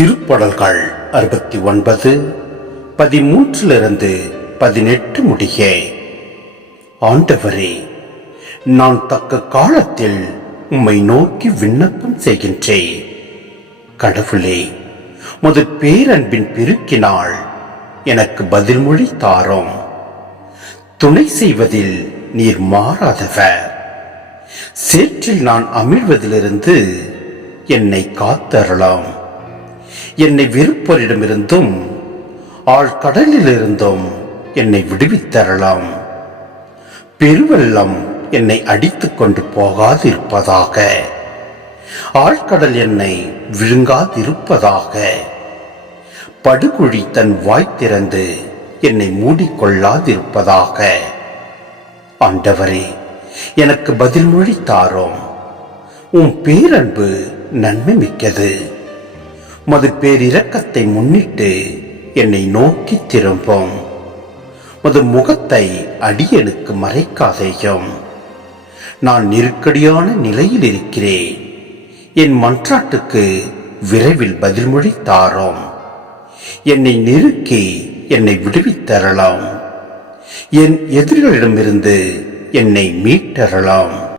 திருப்படல்கள் அறுபத்தி ஒன்பது பதிமூன்றிலிருந்து பதினெட்டு முடிய ஆண்டவரே நான் தக்க காலத்தில் உம்மை நோக்கி விண்ணப்பம் செய்கின்றேன். கடவுளே முது பேரன்பின் பெருக்கினால் எனக்கு பதில்மொழி தாரோம். துணை செய்வதில் நீர் மாறாதவர். சேற்றில் நான் அமிழ்வதிலிருந்து என்னை காத்தரலாம் என்னை வெறுப்பரிடமிருந்தும் ஆழ்கடலிலிருந்தும் என்னை விடுவித்தரலாம். பெருவெள்ளம் என்னை அடித்துக் கொண்டு போகாதிருப்பதாக ஆழ்கடல் என்னை விழுங்காதிருப்பதாக படுகுழி தன் வாய் திறந்து என்னை மூடிக்கொள்ளாதிருப்பதாக. ஆண்டவரே எனக்கு பதில்மொழி தாரோம். உன் பேரன்பு நன்மை மிக்கது. மது பேரிரக்கத்தை முன்னிட்டு என்னை நோக்கி திரும்பும். மது முகத்தை அடியனுக்கு மறைக்காதேயும். நான் நெருக்கடியான நிலையில் இருக்கிறேன். என் மன்றாட்டுக்கு விரைவில் பதில்மொழி தாரோம். என்னை நெருக்கி என்னை விடுவித்தரலாம். என் எதிரிகளிடமிருந்து என்னை மீட்டரலாம்.